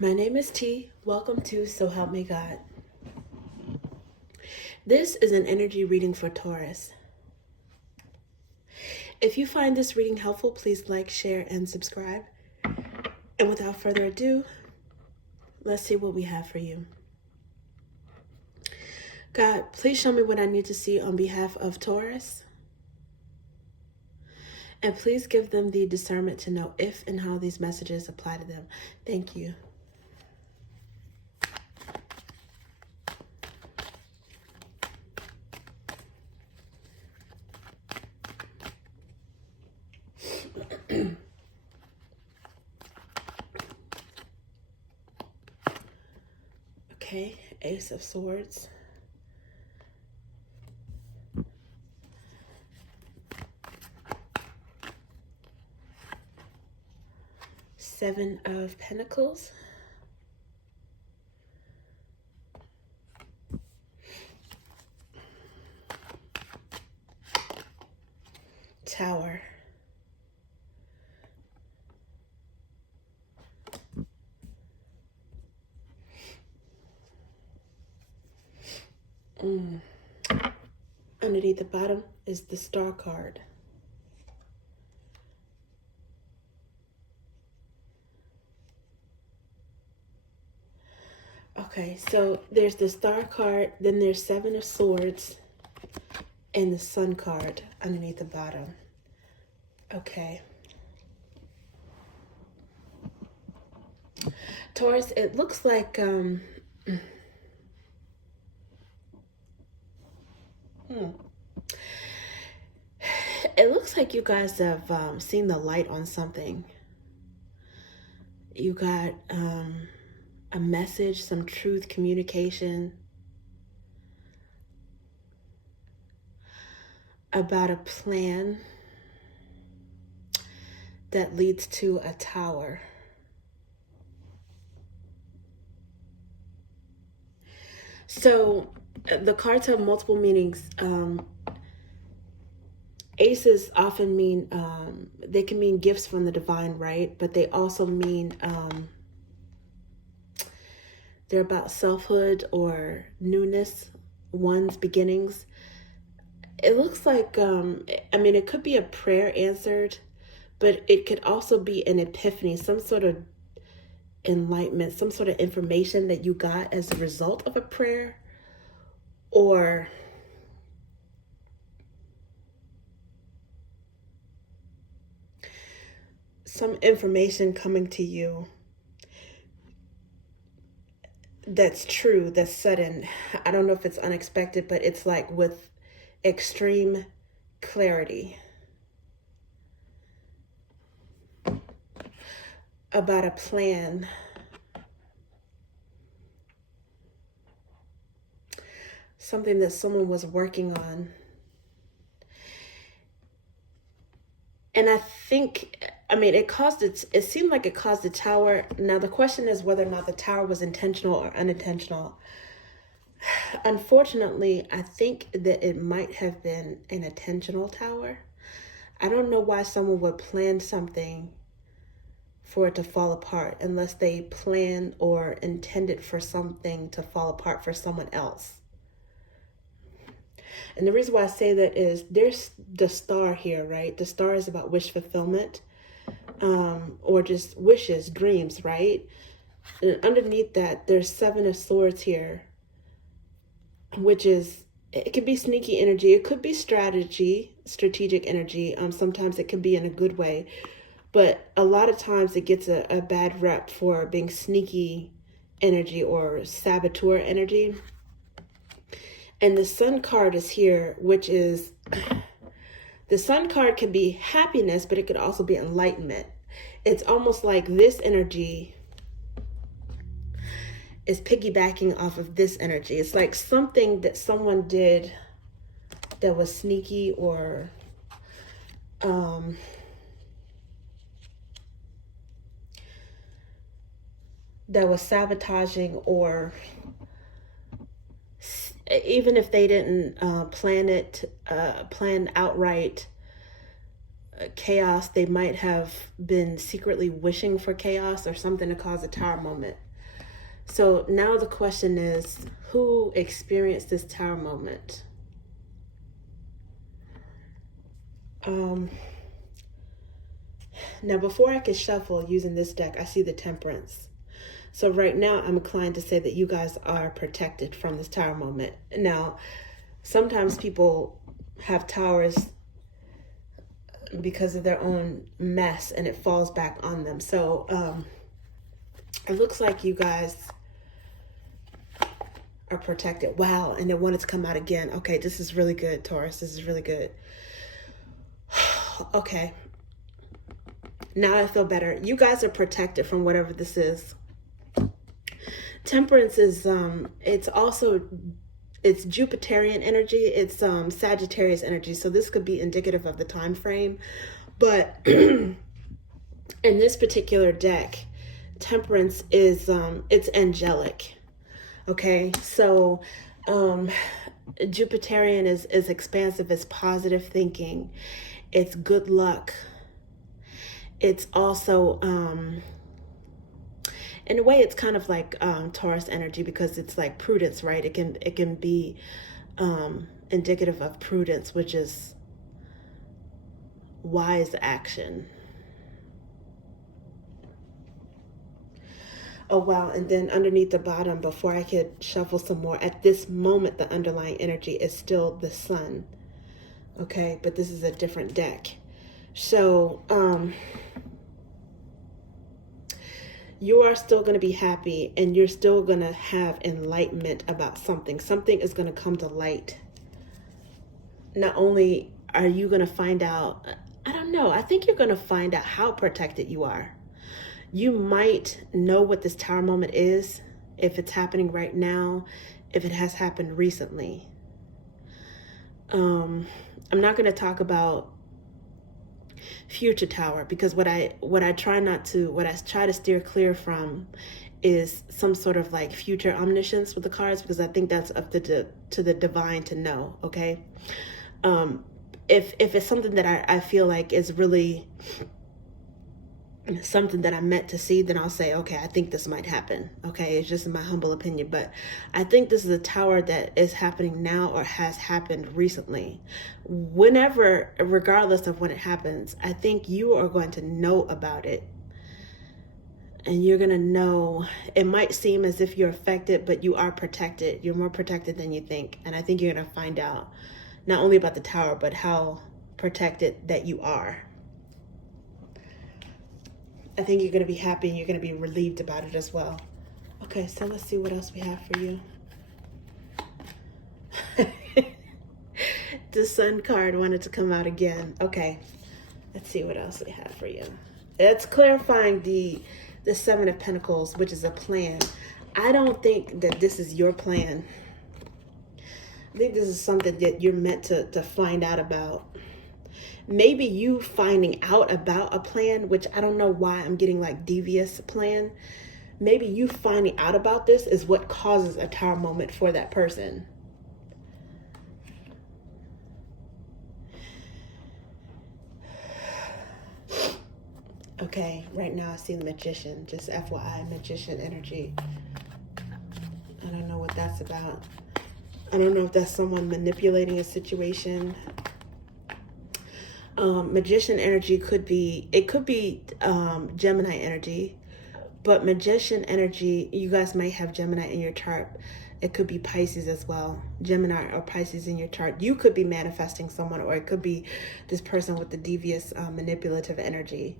My name is T. Welcome to So Help Me God. This is an energy reading for Taurus. If you find this reading helpful, please like, share, and subscribe. And without further ado, let's see what we have for you. God, please show me what I need to see on behalf of Taurus. And please give them the discernment to know if and how these messages apply to them. Thank you. Okay, Ace of Swords. Seven of Pentacles. Tower. Underneath the bottom is the Star card. Okay, so there's the Star card, then there's Seven of Swords, and the Sun card underneath the bottom. Okay. Taurus, it looks like it looks like you guys have seen the light on something. You got a message, some truth, communication about a plan that leads to a tower. So the cards have multiple meanings. Aces often mean, they can mean gifts from the divine, right? But they also mean they're about selfhood or newness, one's beginnings. It looks like, it could be a prayer answered, but it could also be an epiphany, some sort of enlightenment, some sort of information that you got as a result of a prayer, or some information coming to you that's true, that's sudden. I don't know if it's unexpected, but it's like with extreme clarity about a plan. Something that someone was working on. And I think, it seemed like it caused the tower. Now the question is whether or not the tower was intentional or unintentional. Unfortunately, I think that it might have been an intentional tower. I don't know why someone would plan something for it to fall apart unless they planned or intended for something to fall apart for someone else. And the reason why I say that is there's the star here, right? The star is about wish fulfillment, or just wishes, dreams, right? And underneath that, there's Seven of Swords here, which is, it could be sneaky energy. It could be strategic energy. Sometimes it can be in a good way, but a lot of times it gets a bad rep for being sneaky energy or saboteur energy. And the Sun card is here, which is, the Sun card can be happiness, but it could also be enlightenment. It's almost like this energy is piggybacking off of this energy. It's like something that someone did that was sneaky or that was sabotaging, or even if they didn't plan outright chaos, they might have been secretly wishing for chaos or something to cause a tower moment. So now the question is, who experienced this Tower moment? Now, before I could shuffle using this deck, I see the Temperance. So right now, I'm inclined to say that you guys are protected from this Tower moment. Now, sometimes people have towers because of their own mess and it falls back on them. So it looks like you guys are protected. Wow, and they wanted to come out again. Okay, this is really good, Taurus. This is really good. Okay. Now I feel better. You guys are protected from whatever this is. Temperance is it's Jupiterian energy. It's Sagittarius energy. So this could be indicative of the time frame. But in this particular deck, Temperance is it's angelic. Okay? So Jupiterian is expansive, it's positive thinking, it's good luck. It's also, in a way, it's kind of like Taurus energy because it's like prudence, right? It can be indicative of prudence, which is wise action. Oh, wow. And then underneath the bottom, before I could shuffle some more, at this moment, the underlying energy is still the Sun. Okay, but this is a different deck. So, you are still going to be happy and you're still going to have enlightenment about something. Something is going to come to light. Not only are you going to find out, I don't know, I think you're going to find out how protected you are. You might know what this Tower moment is, if it's happening right now, if it has happened recently. I'm not going to talk about future Tower because what I try to steer clear from is some sort of like future omniscience with the cards, because I think that's up to the divine to know. Okay, if it's something that I feel like is really something that I meant to see, then I'll say, okay, I think this might happen. Okay, it's just my humble opinion, but I think this is a Tower that is happening now or has happened recently. Whenever, regardless of when it happens, I think you are going to know about it. And you're going to know, it might seem as if you're affected, but you are protected. You're more protected than you think. And I think you're going to find out not only about the Tower, but how protected that you are. I think you're going to be happy and you're going to be relieved about it as well. Okay, so let's see what else we have for you. The Sun card wanted to come out again. Okay, let's see what else we have for you. It's clarifying the Seven of Pentacles, which is a plan. I don't think that this is your plan. I think this is something that you're meant to find out about. Maybe you finding out about a plan, which I don't know why I'm getting like devious plan. Maybe you finding out about this is what causes a Tower moment for that person. Okay, right now I see the Magician, just FYI, Magician energy. I don't know what that's about. I don't know if that's someone manipulating a situation. Magician energy could be Gemini energy, but Magician energy, you guys might have Gemini in your chart. It could be Pisces as well, Gemini or Pisces in your chart. You could be manifesting someone, or it could be this person with the devious manipulative energy.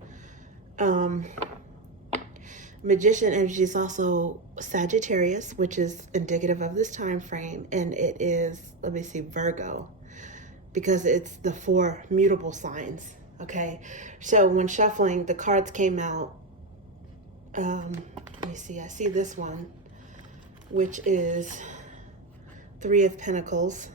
Magician energy is also Sagittarius, which is indicative of this time frame, and it is, let me see, Virgo, because it's the 4 mutable signs. Okay, so when shuffling, the cards came out. Let me see, I see this one, which is 3 of Pentacles.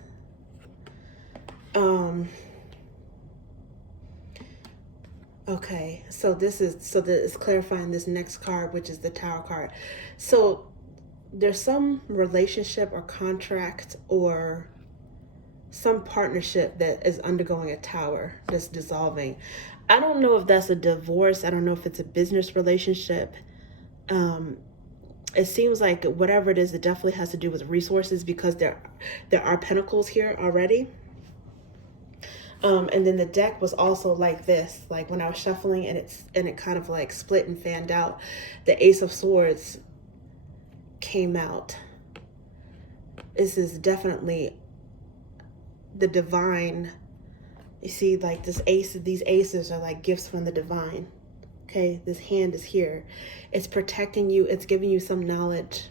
Okay, so this is clarifying this next card, which is the Tower card. So there's some relationship or contract or some partnership that is undergoing a Tower that's dissolving. I don't know if that's a divorce. I don't know if it's a business relationship. it seems like whatever it is, it definitely has to do with resources, because there are pentacles here already. And then the deck was also like this, like when I was shuffling, and it kind of like split and fanned out. The Ace of Swords came out. This is definitely the divine. You see, like this ace, these aces are like gifts from the divine. Okay, this hand is here. It's protecting you. It's giving you some knowledge.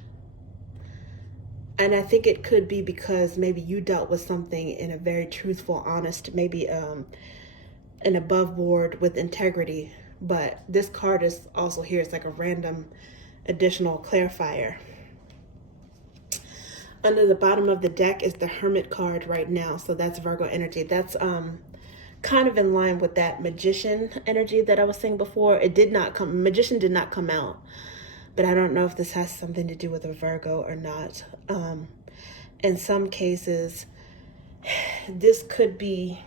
And I think it could be because maybe you dealt with something in a very truthful, honest, maybe an above board with integrity. But this card is also here. It's like a random additional clarifier. Under the bottom of the deck is the Hermit card right now. So that's Virgo energy. That's kind of in line with that Magician energy that I was saying before. It did not come, Magician did not come out. But I don't know if this has something to do with a Virgo or not. In some cases, this could be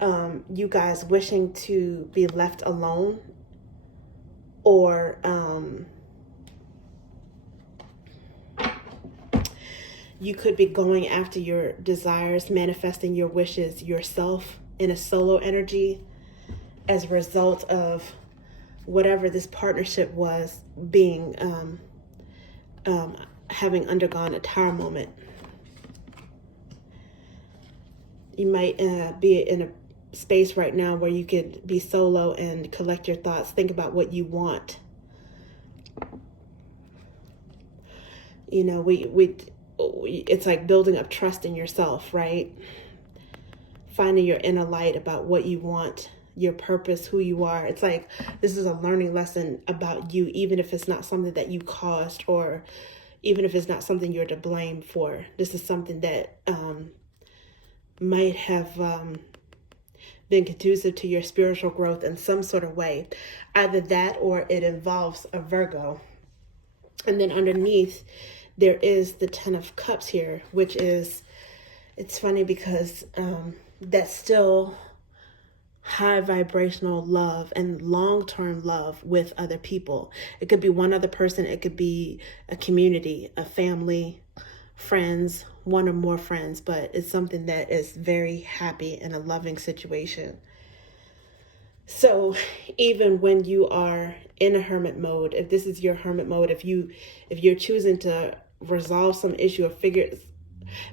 you guys wishing to be left alone, or you could be going after your desires, manifesting your wishes yourself in a solo energy as a result of whatever this partnership was being, having undergone a Tower moment. You might be in a space right now where you could be solo and collect your thoughts, think about what you want. You know, it's like building up trust in yourself, right? Finding your inner light about what you want, your purpose, who you are. It's like this is a learning lesson about you, even if it's not something that you caused, or even if it's not something you're to blame for. This is something that might have been conducive to your spiritual growth in some sort of way. Either that or it involves a Virgo. And then underneath there is the Ten of Cups here, which is, it's funny because that's still high vibrational love and long-term love with other people. It could be one other person. It could be a community, a family, friends, one or more friends, but it's something that is very happy in a loving situation. So even when you are in a hermit mode, if this is your hermit mode, if you're choosing to resolve some issue or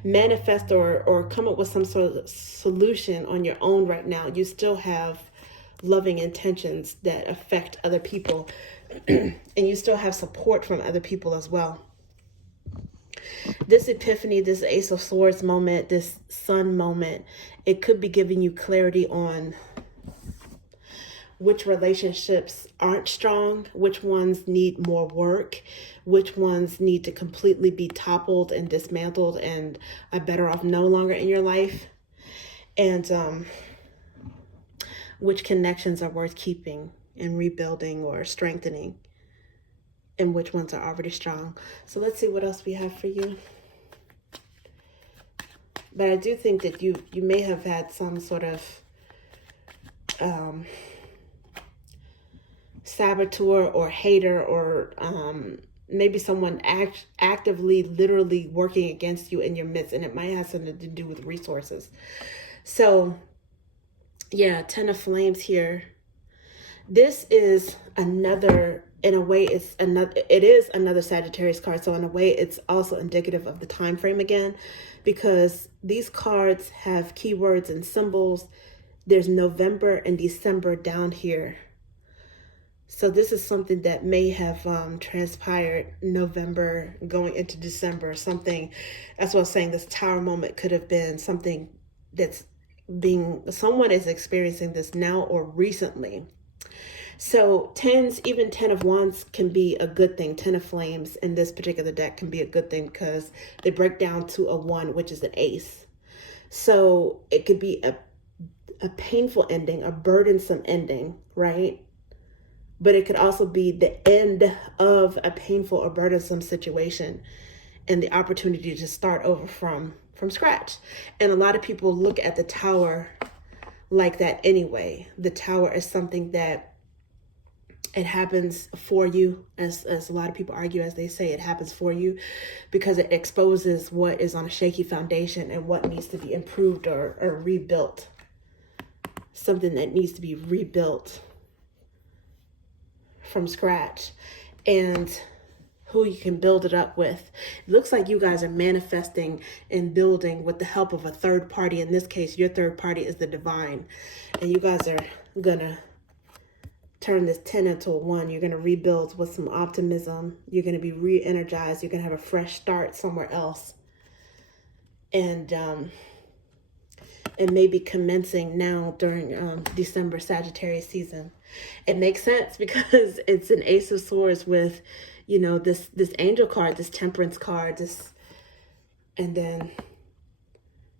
manifest or come up with some sort of solution on your own right now, you still have loving intentions that affect other people and you still have support from other people as well. This epiphany, this Ace of Swords moment, this Sun moment, it could be giving you clarity on which relationships aren't strong, which ones need more work, which ones need to completely be toppled and dismantled and are better off no longer in your life, and which connections are worth keeping and rebuilding or strengthening, and which ones are already strong. So let's see what else we have for you. But I do think that you may have had some sort of saboteur or hater, or maybe someone actively, literally working against you in your midst, and it might have something to do with resources. So yeah, Ten of Flames here. This is another, in a way, it is another Sagittarius card. So in a way, it's also indicative of the time frame again, because these cards have keywords and symbols. There's November and December down here. So this is something that may have transpired November going into December or something. That's what I was saying. This Tower moment could have been something that's someone is experiencing this now or recently. So tens, even 10 of Wands can be a good thing. 10 of Flames in this particular deck can be a good thing because they break down to a 1, which is an ace. So it could be a painful ending, a burdensome ending, right? But it could also be the end of a painful or burdensome situation and the opportunity to start over from scratch. And a lot of people look at the Tower like that anyway. The Tower is something that It happens for you, as a lot of people argue, as they say, it happens for you because it exposes what is on a shaky foundation and what needs to be improved or rebuilt. Something that needs to be rebuilt from scratch, and who you can build it up with. It looks like you guys are manifesting and building with the help of a third party. In this case, your third party is the divine, and you guys are gonna turn this 10 into a 1. You're going to rebuild with some optimism. You're going to be re-energized. You're going to have a fresh start somewhere else. And it may be commencing now during December Sagittarius season. It makes sense because it's an Ace of Swords with, you know, this angel card, this temperance card, and then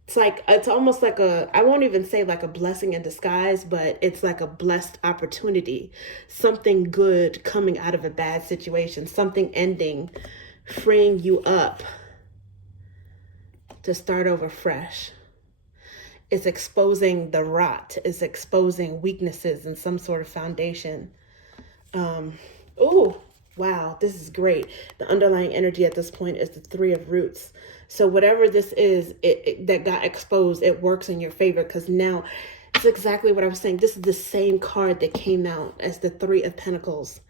it's almost like I won't even say like a blessing in disguise, but it's like a blessed opportunity, something good coming out of a bad situation, something ending, freeing you up to start over fresh. It's exposing the rot, it's exposing weaknesses in some sort of foundation. Oh, wow, this is great. The underlying energy at this point is the 3 of Roots. So whatever this is, that got exposed, it works in your favor, because now it's exactly what I was saying. This is the same card that came out as the 3 of Pentacles.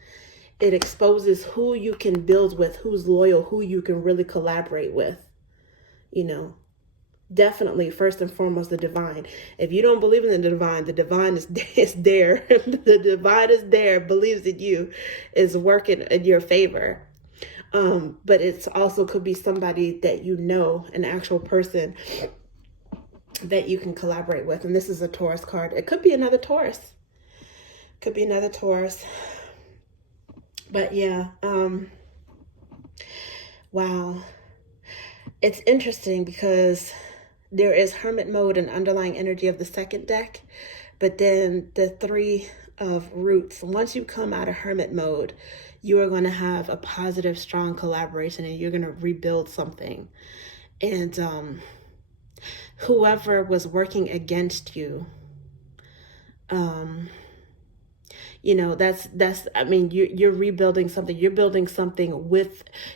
It exposes who you can build with, who's loyal, who you can really collaborate with. You know, definitely, first and foremost, the divine. If you don't believe in the divine is there. The divine is there, believes in you, is working in your favor. But it's also could be somebody that you know, an actual person that you can collaborate with. And this is a Taurus card. It could be another Taurus. Could be another Taurus. But yeah, wow. It's interesting because there is Hermit mode and underlying energy of the second deck, but then the 3 of Roots. Once you come out of Hermit mode, you are going to have a positive, strong collaboration, and you're going to rebuild something. And whoever was working against you, you know, I mean, you're rebuilding something. You're building something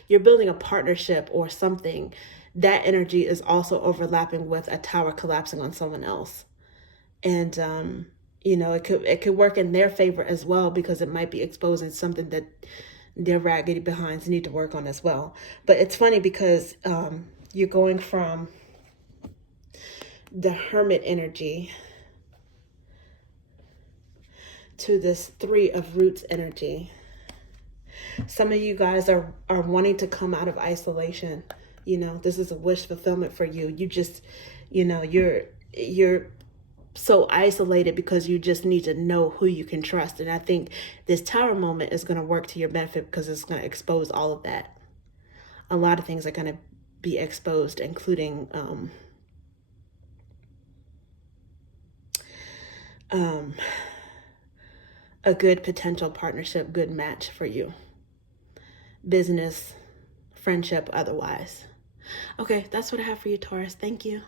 you're building a partnership or something. That energy is also overlapping with a tower collapsing on someone else. And, you know, it could work in their favor as well, because it might be exposing something that their raggedy behinds need to work on as well. But it's funny because you're going from the Hermit energy to this 3 of Roots energy. Some of you guys are wanting to come out of isolation. You know, this is a wish fulfillment for you. You just, you know, you're so isolated because you just need to know who you can trust. And I think this Tower moment is going to work to your benefit because it's going to expose all of that. A lot of things are going to be exposed, including a good potential partnership, good match for you. Business, friendship, otherwise. Okay, that's what I have for you, Taurus. Thank you.